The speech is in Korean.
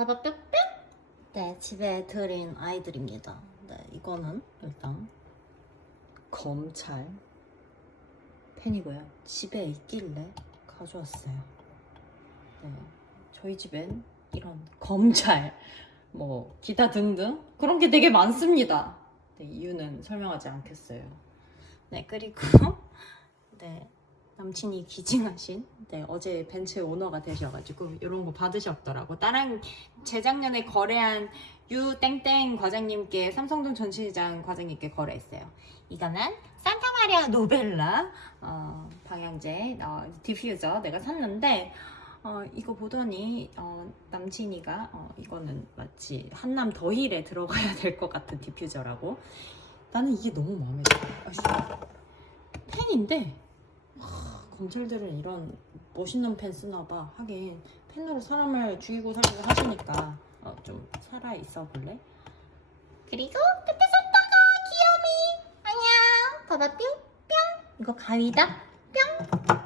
봐봐 뿅뿅. 네, 집에 들인 아이들입니다. 네, 이거는 일단 검찰 펜이고요. 집에 있길래 가져왔어요. 네, 저희 집엔 이런 검찰, 뭐 기타 등등 그런 게 되게 많습니다. 네, 이유는 설명하지 않겠어요. 네, 그리고 네 남친이 기증하신 네 어제 벤츠 오너가 되셔가지고 이런 거 받으셨더라고. 다른 재작년에 거래한 유땡땡 과장님께 삼성동 전시장 과장님께 거래했어요. 이거는 산타마리아 노벨라 어, 방향제 어, 디퓨저 내가 샀는데 어, 이거 보더니 어, 남친이가 어, 이거는 마치 한남 더힐에 들어가야 될 것 같은 디퓨저라고 나는 이게 너무 마음에 들어 펜인데 하, 검찰들은 이런 멋있는 펜 쓰나 봐. 하긴 펜으로 사람을 죽이고 살리고 하시니까 어, 좀 살아 있어 볼래? 그리고 끝에 썼다가 귀요미. 안녕. 봐봐 뿅뿅. 이거 가위다. 뿅